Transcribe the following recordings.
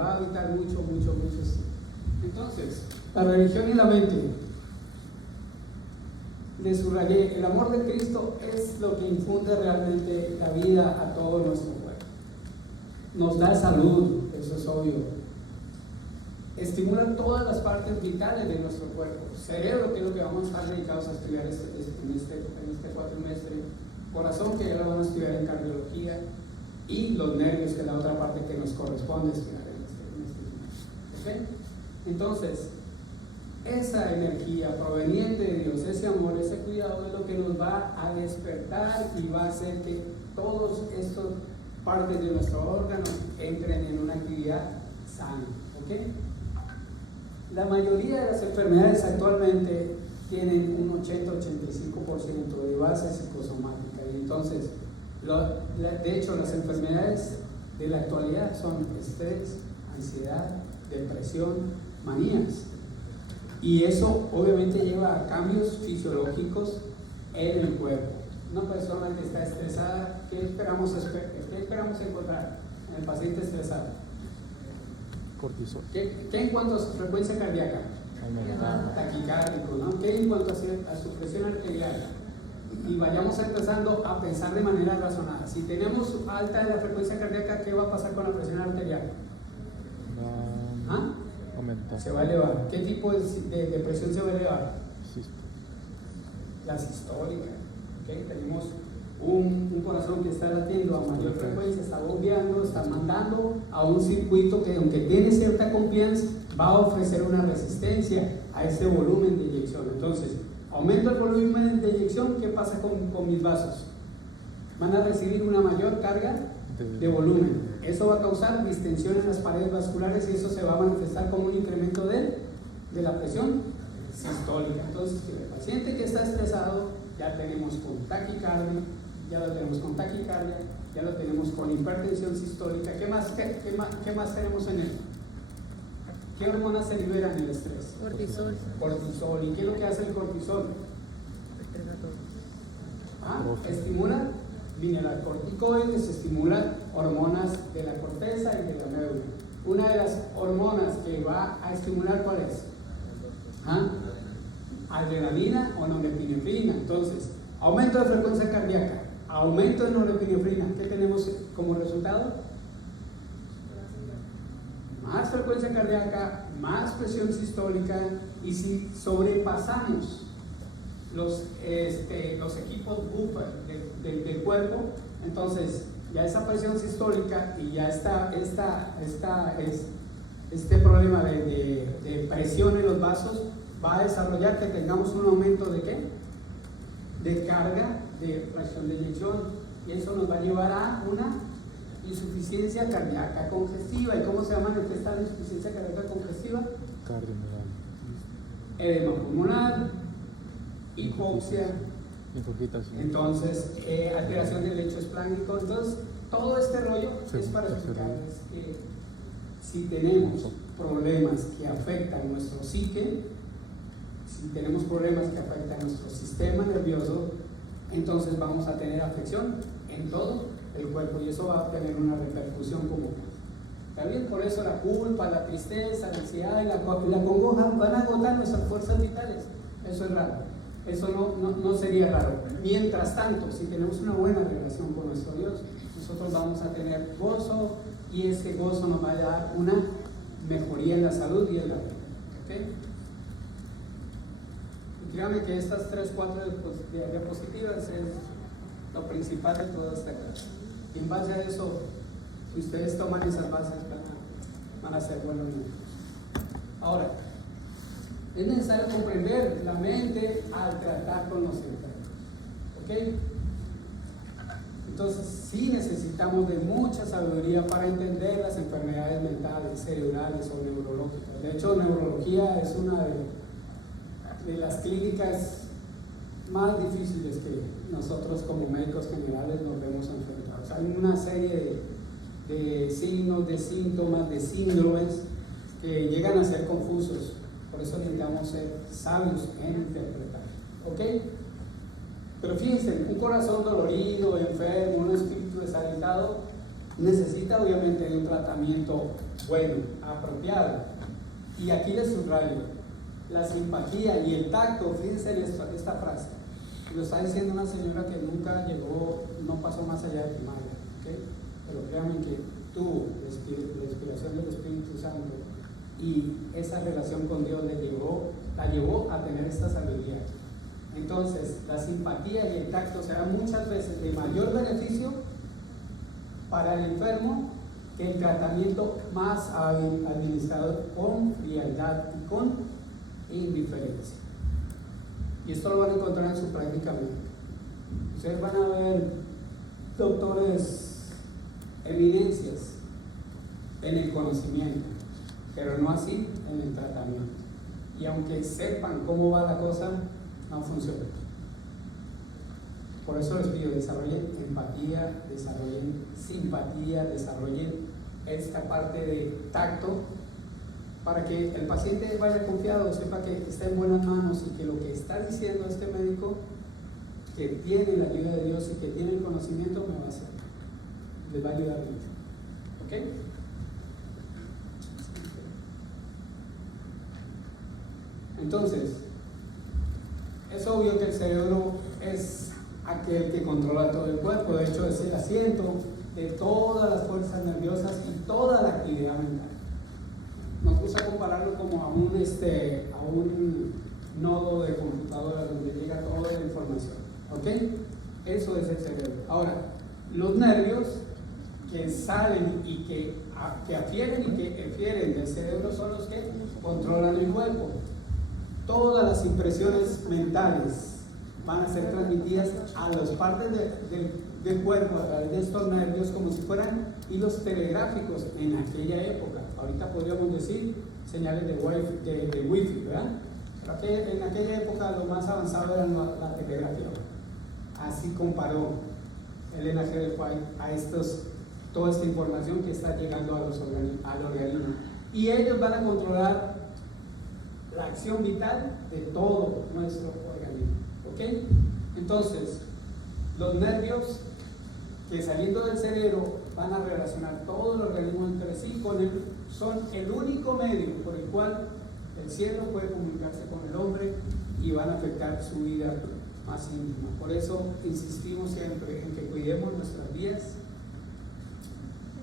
va a habitar mucho. Entonces, la religión y la mente. Le subrayé, el amor de Cristo es lo que infunde realmente la vida a todo nuestro cuerpo. Nos da salud, eso es obvio. Estimula todas las partes vitales de nuestro cuerpo. Cerebro, que es lo que vamos a estar dedicados a estudiar en este cuatrimestre. Corazón, que ya lo van a estudiar en cardiología. Y los nervios, que es la otra parte que nos corresponde estudiar en este. ¿Okay? Entonces, esa energía proveniente de Dios, ese amor, ese cuidado es lo que nos va a despertar y va a hacer que todos estos partes de nuestros órganos entren en una actividad sana. ¿Okay? La mayoría de las enfermedades actualmente tienen un 80-85% de base psicosomática, y entonces, de hecho, las enfermedades de la actualidad son estrés, ansiedad, depresión, manías. Y eso obviamente lleva a cambios fisiológicos en el cuerpo. Una persona que está estresada, ¿qué esperamos encontrar en el paciente estresado? Cortisol. ¿Qué en cuanto a su frecuencia cardíaca? Taquicárdico, ¿no? ¿Qué en cuanto a su presión arterial? Y vayamos empezando a pensar de manera razonada. Si tenemos alta la frecuencia cardíaca, ¿qué va a pasar con la presión arterial? Se va a elevar. ¿Qué tipo de presión se va a elevar? La sistólica. ¿Okay? Tenemos un corazón que está latiendo a mayor frecuencia, está bombeando, está mandando a un circuito que, aunque tiene cierta confianza, va a ofrecer una resistencia a ese volumen de inyección. Entonces, aumento el volumen de inyección, ¿qué pasa con mis vasos? Van a recibir una mayor carga de volumen. Eso va a causar distensión en las paredes vasculares y eso se va a manifestar como un incremento de la presión sistólica. Entonces, el paciente que está estresado, ya tenemos con taquicardia, ya lo tenemos con hipertensión sistólica. ¿Qué más tenemos en él? ¿Qué hormonas se liberan en el estrés? Cortisol. ¿Y qué es lo que hace el cortisol? Estimula mineralocorticoides, estimula hormonas de la corteza y de la médula. Una de las hormonas que va a estimular, ¿cuál es? Adrenalina o norepinefrina. Entonces, aumento de frecuencia cardíaca, aumento de norepinefrina. ¿Qué tenemos como resultado? Más frecuencia cardíaca, más presión sistólica, y si sobrepasamos los equipos buffer del cuerpo, entonces ya esa presión sistólica y ya este problema de presión en los vasos va a desarrollar que tengamos un aumento de ¿qué? De carga de fracción de eyección, y eso nos va a llevar a una insuficiencia cardíaca congestiva. ¿Y cómo se va a manifestar la insuficiencia cardíaca congestiva? Edema pulmonar, hipoxia, entonces alteración del lecho espláncnico. Entonces, todo este rollo es para explicarles que si tenemos problemas que afectan nuestro psique, si tenemos problemas que afectan nuestro sistema nervioso, entonces vamos a tener afección en todo el cuerpo, y eso va a tener una repercusión como también. Por eso la culpa, la tristeza, la ansiedad y la congoja van a agotar nuestras fuerzas vitales. Eso es raro, eso no sería raro. Mientras tanto, si tenemos una buena relación con nuestro Dios, nosotros vamos a tener gozo, y ese gozo nos va a dar una mejoría en la salud y en la vida. ¿Okay? Y créanme que estas 3-4 diapositivas es lo principal de toda esta clase. Y en base a eso, si ustedes toman esas bases, van a ser buenos niños. Ahora, es necesario comprender la mente al tratar con los enfermos. ¿Ok? Entonces, sí necesitamos de mucha sabiduría para entender las enfermedades mentales, cerebrales o neurológicas. De hecho, neurología es una de las clínicas más difíciles que nosotros como médicos generales nos vemos enfrentados. Hay una serie de signos, de síntomas, de síndromes que llegan a ser confusos. Por eso necesitamos ser sabios en interpretar. ¿Ok? Pero fíjense, un corazón dolorido, enfermo, un espíritu desalentado necesita obviamente de un tratamiento bueno, apropiada. Y aquí les subrayo, la simpatía y el tacto, fíjense en esta frase, lo está diciendo una señora que nunca llegó, no pasó más allá de primaria, ¿okay? Pero créanme que tuvo la inspiración del Espíritu Santo y esa relación con Dios la llevó a tener esta sabiduría. Entonces, la simpatía y el tacto serán muchas veces de mayor beneficio para el enfermo que el tratamiento más administrado con frialdad y con indiferencia. Y esto lo van a encontrar en su práctica médica. Ustedes van a ver doctores eminencias en el conocimiento, pero no así en el tratamiento. Y aunque sepan cómo va la cosa, no funciona. Por eso les pido, desarrollen empatía, desarrollen simpatía, desarrollen esta parte de tacto, para que el paciente vaya confiado, sepa que está en buenas manos y que lo que está diciendo este médico, que tiene la ayuda de Dios y que tiene el conocimiento, me va a hacer, les va a ayudar mucho. ¿Ok? Entonces, es obvio que el cerebro es aquel que controla todo el cuerpo. De hecho, es el asiento de todas las fuerzas nerviosas y toda la actividad mental. Nos gusta compararlo como a un nodo de computadora donde llega toda la información. ¿Ok? Eso es el cerebro. Ahora, los nervios que salen y que afieren y que efieren del cerebro son los que controlan el cuerpo. Todas las impresiones mentales van a ser transmitidas a las partes del cuerpo a través de estos nervios como si fueran hilos telegráficos en aquella época. Ahorita podríamos decir señales de wifi, ¿verdad? Pero que en aquella época lo más avanzado era la telegrafía. Así comparó Elena G. White a toda esta información que está llegando al organismo. Y ellos van a controlar la acción vital de todo nuestro organismo. ¿Ok? Entonces, los nervios que saliendo del cerebro van a relacionar todo el organismo entre sí son el único medio por el cual el cielo puede comunicarse con el hombre y van a afectar su vida más íntima. Por eso insistimos siempre en que cuidemos nuestras vías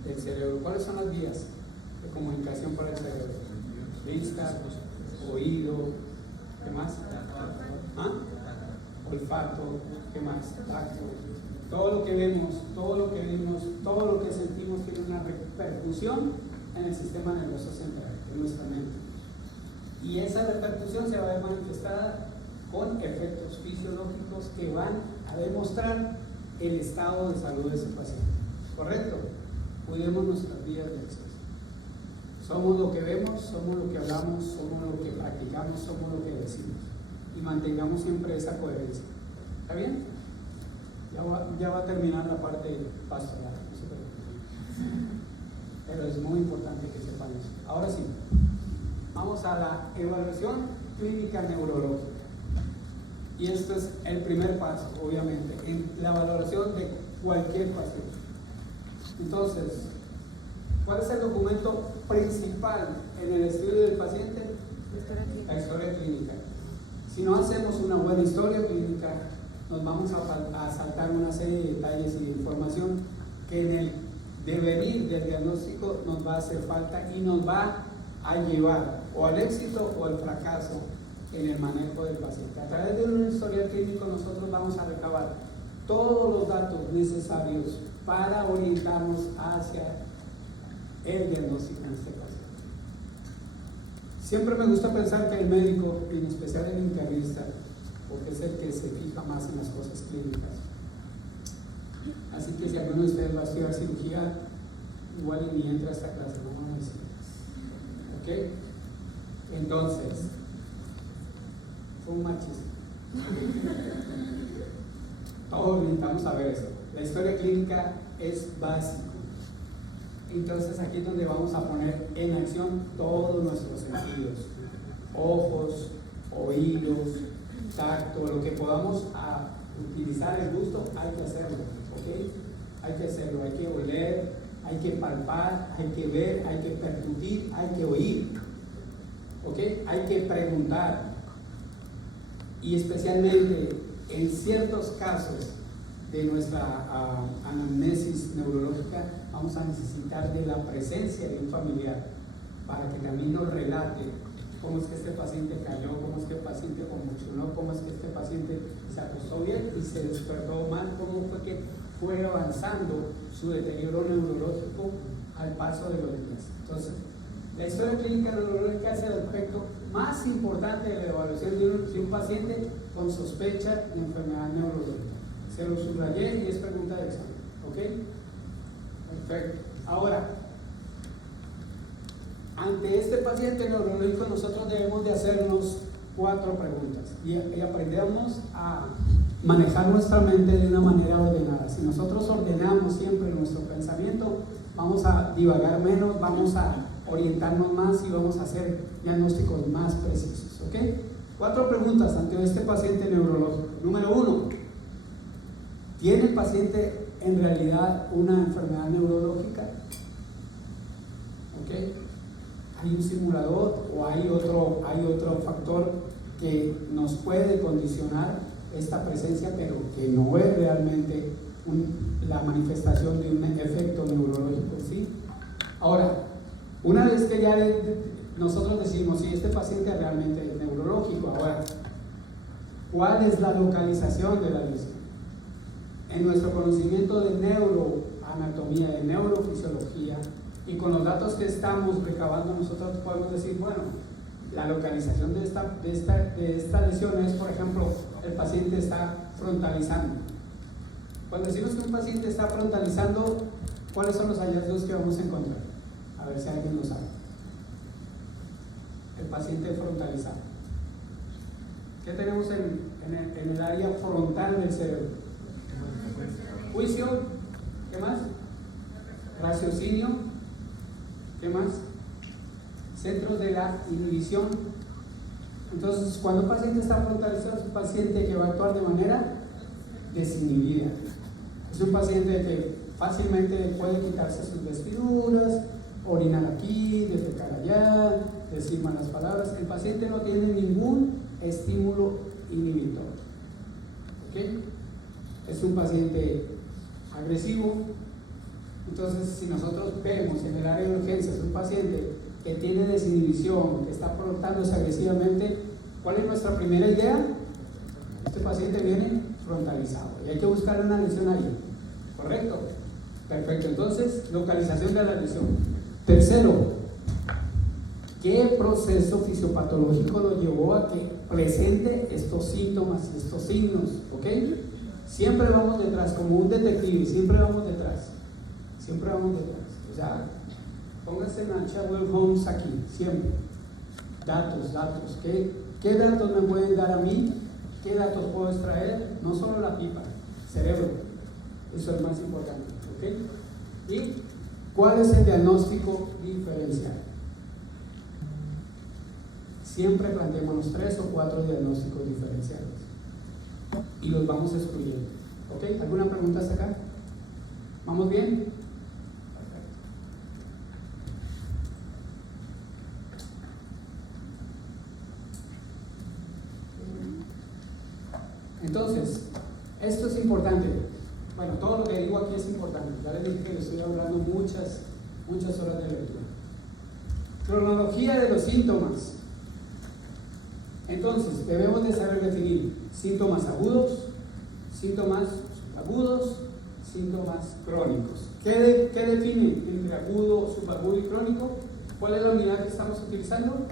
del cerebro. ¿Cuáles son las vías de comunicación para el cerebro? Vista, oído, ¿qué más? ¿Ah? Olfato, ¿qué más? Tacto. Todo lo que vemos, todo lo que vimos, todo lo que sentimos tiene una repercusión en el sistema nervioso central, en nuestra mente. Y esa repercusión se va a ver manifestada con efectos fisiológicos que van a demostrar el estado de salud de ese paciente. ¿Correcto? Cuidemos nuestras vías de acceso. Somos lo que vemos, somos lo que hablamos, somos lo que practicamos, somos lo que decimos. Y mantengamos siempre esa coherencia. ¿Está bien? Ya va a terminar la parte pastoral, no se preocupen. Pero es muy importante que sepan eso. Ahora sí, vamos a la evaluación clínica neurológica. Y esto es el primer paso, obviamente, en la valoración de cualquier paciente. Entonces, ¿cuál es el documento principal en el estudio del paciente? La historia clínica. Si no hacemos una buena historia clínica, nos vamos a saltar una serie de detalles y de información que en el devenir del diagnóstico nos va a hacer falta y nos va a llevar o al éxito o al fracaso en el manejo del paciente. A través de un historial clínico nosotros vamos a recabar todos los datos necesarios para orientarnos hacia el diagnóstico en este paciente. Siempre me gusta pensar que el médico, en especial el internista, porque es el que se fija más en las cosas clínicas. Así que si alguno de ustedes va a estudiar cirugía, igual ni entra a esta clase, no vamos a decir. ¿Ok? Entonces, fue un machismo. Todos necesitamos saber eso. La historia clínica es básico. Entonces aquí es donde vamos a poner en acción todos nuestros sentidos. Ojos, oídos, tacto, lo que podamos utilizar el gusto, hay que hacerlo, ¿ok? Hay que hacerlo, hay que oler, hay que palpar, hay que ver, hay que percutir, hay que oír, ¿ok? Hay que preguntar. Y especialmente en ciertos casos de nuestra anamnesis neurológica, vamos a necesitar de la presencia de un familiar para que también nos relate cómo es que este paciente cayó, cómo es que el paciente convulsionó, cómo es que este paciente se acostó bien y se despertó mal, cómo fue que fue avanzando su deterioro neurológico al paso de los días. Entonces, la historia clínica neurológica es el aspecto más importante de la evaluación de un paciente con sospecha de enfermedad neurológica. Se lo subrayé y es pregunta de examen, ¿ok? Perfecto. Ahora, ante este paciente neurológico nosotros debemos de hacernos 4 preguntas y aprendemos a manejar nuestra mente de una manera ordenada. Si nosotros ordenamos siempre nuestro pensamiento, vamos a divagar menos, vamos a orientarnos más y vamos a hacer diagnósticos más precisos, ¿ok? 4 preguntas ante este paciente neurológico. Número 1, ¿tiene el paciente en realidad una enfermedad neurológica? ¿Ok? ¿Hay un simulador o hay otro factor que nos puede condicionar esta presencia, pero que no es realmente la manifestación de un efecto neurológico en sí? Ahora, una vez que ya nosotros decimos si este paciente es realmente neurológico, ahora, ¿cuál es la localización de la lesión? En nuestro conocimiento de neuroanatomía, de neurofisiología, y con los datos que estamos recabando, nosotros podemos decir, bueno, la localización de esta lesión es, por ejemplo, el paciente está frontalizando. Cuando decimos que un paciente está frontalizando, ¿cuáles son los hallazgos que vamos a encontrar? A ver si alguien lo sabe. El paciente frontalizado. ¿Qué tenemos en el área frontal del cerebro? Juicio. ¿Qué más? Raciocinio. ¿Qué más? Centros de la inhibición. Entonces, cuando un paciente está frontalizado, es un paciente que va a actuar de manera desinhibida. Es un paciente que fácilmente puede quitarse sus vestiduras, orinar aquí, defecar allá, decir malas palabras. El paciente no tiene ningún estímulo inhibitor. ¿Ok? Es un paciente agresivo. Entonces, si nosotros vemos en el área de urgencias un paciente que tiene desinhibición, que está portándose agresivamente, ¿cuál es nuestra primera idea? Este paciente viene frontalizado y hay que buscar una lesión ahí, ¿correcto? Perfecto, entonces, localización de la lesión. Tercero, ¿qué proceso fisiopatológico lo llevó a que presente estos síntomas y estos signos? ¿Ok? Siempre vamos detrás, como un detective, siempre vamos detrás. Siempre vamos detrás. O sea, póngase en Sherlock Holmes aquí, siempre. Datos. ¿Qué datos me pueden dar a mí? ¿Qué datos puedo extraer? No solo la pipa, cerebro. Eso es más importante. ¿Ok? ¿Y cuál es el diagnóstico diferencial? Siempre planteemos 3 o 4 diagnósticos diferenciales y los vamos excluyendo. ¿Ok? ¿Alguna pregunta hasta acá? ¿Vamos bien? Entonces, esto es importante. Bueno, todo lo que digo aquí es importante. Ya les dije que les estoy hablando muchas horas de lectura. Cronología de los síntomas. Entonces, debemos de saber definir síntomas agudos, síntomas subagudos, síntomas crónicos. ¿Qué define entre agudo, subagudo y crónico? ¿Cuál es la unidad que estamos utilizando?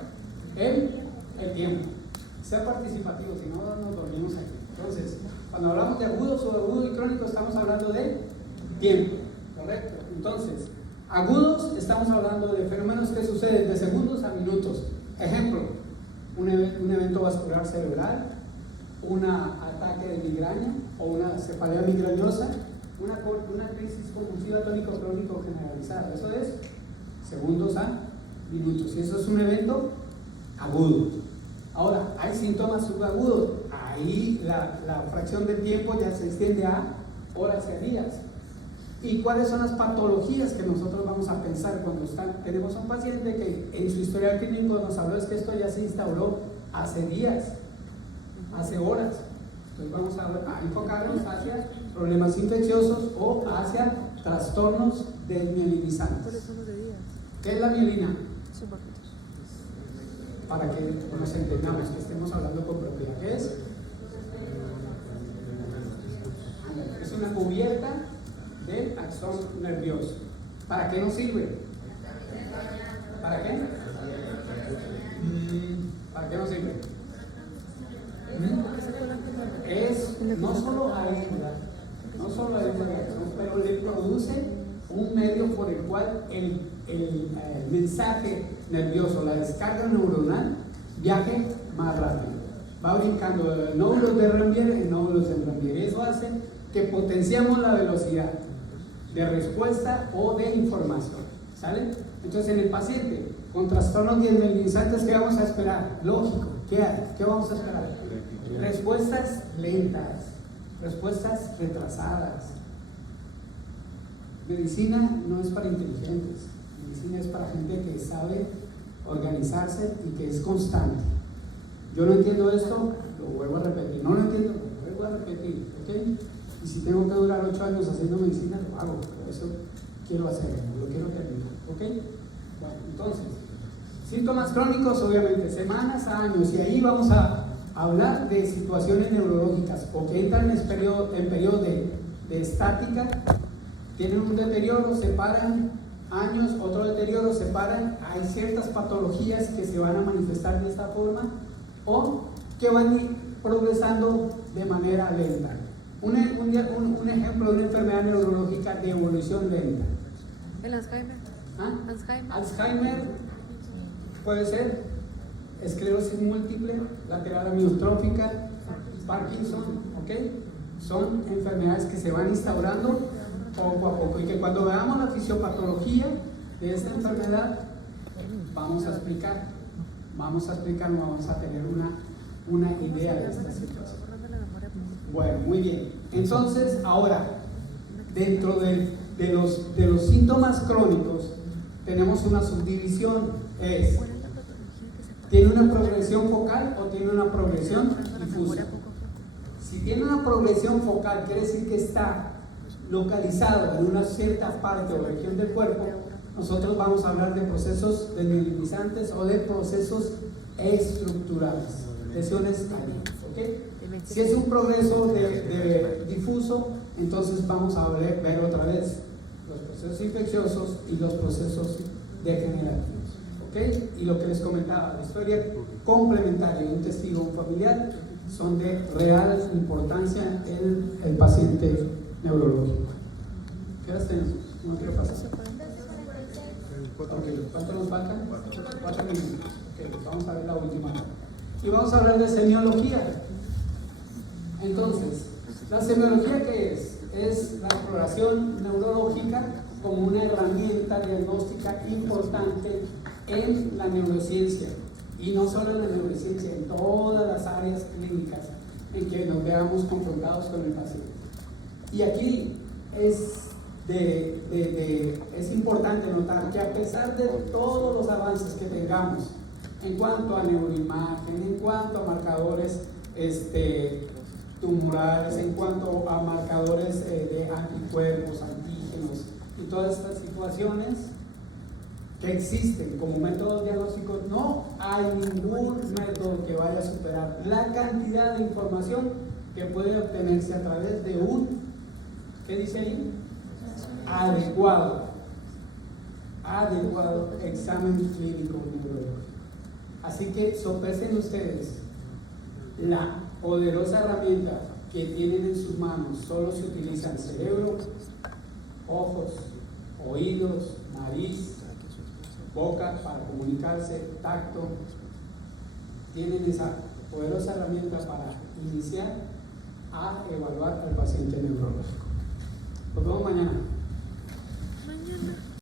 El tiempo. Sea participativo, si no nos dormimos aquí. Entonces, cuando hablamos de agudo, subagudo y crónico, estamos hablando de tiempo, ¿correcto? Entonces, agudos, estamos hablando de fenómenos que suceden de segundos a minutos. Ejemplo, un evento vascular cerebral, un ataque de migraña o una cefalea migrañosa, una crisis convulsiva tónico-crónico generalizada. Eso es segundos a minutos. Y eso es un evento agudo. Ahora, hay síntomas subagudos. Ahí la fracción de tiempo ya se extiende a horas y a días. ¿Y cuáles son las patologías que nosotros vamos a pensar cuando tenemos un paciente que en su historial clínico nos habló es que esto ya se instauró hace días, hace horas? Entonces vamos a enfocarnos hacia problemas infecciosos o hacia trastornos desmielinizantes. ¿Qué es la mielina? Para que nos entendamos, que estemos hablando con propiedad. ¿Qué es? Es una cubierta del axón nervioso. ¿Para qué nos sirve? ¿Para qué? ¿Para qué nos sirve? Es no solo ayuda, pero le produce un medio por el cual el mensaje nervioso, la descarga neuronal, viaje más rápido. Va brincando de nódulos de Ranvier en nódulos de Ranvier. Eso hace que potenciamos la velocidad de respuesta o de información. ¿Sale? Entonces, en el paciente con trastornos desmielinizantes, ¿qué vamos a esperar? Lógico. ¿Qué vamos a esperar? Respuestas lentas, respuestas retrasadas. Medicina no es para inteligentes, medicina es para gente que sabe organizarse y que es constante. Yo no entiendo esto, lo vuelvo a repetir. No lo entiendo, lo vuelvo a repetir, ¿ok? Y si tengo que durar 8 años haciendo medicina, lo hago, pero eso quiero hacer, lo quiero terminar, ¿ok? Bueno, entonces, síntomas crónicos, obviamente, semanas a años, y ahí vamos a hablar de situaciones neurológicas o que entran en periodo de estática, tienen un deterioro, se paran años, otro deterioro, se paran, hay ciertas patologías que se van a manifestar de esta forma o que van progresando de manera lenta. Un ejemplo de una enfermedad neurológica de evolución lenta. ¿El Alzheimer? ¿Ah? Alzheimer. Alzheimer puede ser esclerosis múltiple, lateral amiotrófica, Parkinson, ¿ok? Son enfermedades que se van instaurando poco a poco y que cuando veamos la fisiopatología de esta enfermedad vamos a explicar, vamos a tener una idea de esta situación. Bueno, muy bien. Entonces, ahora, dentro de los síntomas crónicos tenemos una subdivisión, ¿tiene una progresión focal o tiene una progresión difusa? Si tiene una progresión focal, quiere decir que está localizado en una cierta parte o región del cuerpo. Nosotros vamos a hablar de procesos desmielinizantes o de procesos estructurales, lesiones calientes, ¿ok? Si es un progreso de difuso, entonces vamos a ver otra vez los procesos infecciosos y los procesos degenerativos, ¿ok? Y lo que les comentaba, la historia complementaria de un testigo o un familiar son de real importancia en el paciente neurológico. ¿Qué horas tenemos? No quiero pasar. Okay. ¿Cuánto nos faltan? 4 minutos. Okay. Vamos a ver la última. Y vamos a hablar de semiología. Entonces, ¿la semiología qué es? Es la exploración neurológica como una herramienta diagnóstica importante en la neurociencia. Y no solo en la neurociencia, en todas las áreas clínicas en que nos veamos confrontados con el paciente. Y aquí es importante notar que a pesar de todos los avances que tengamos en cuanto a neuroimagen, en cuanto a marcadores tumorales, en cuanto a marcadores de anticuerpos, antígenos y todas estas situaciones que existen como métodos diagnósticos, no hay ningún método que vaya a superar la cantidad de información que puede obtenerse a través de un, ¿qué dice ahí? Adecuado examen clínico neurológico. Así que sopesen ustedes la poderosa herramienta que tienen en sus manos. Solo se utilizan cerebro, ojos, oídos, nariz, boca para comunicarse, tacto. Tienen esa poderosa herramienta para iniciar a evaluar al paciente neurológico. Nos vemos mañana.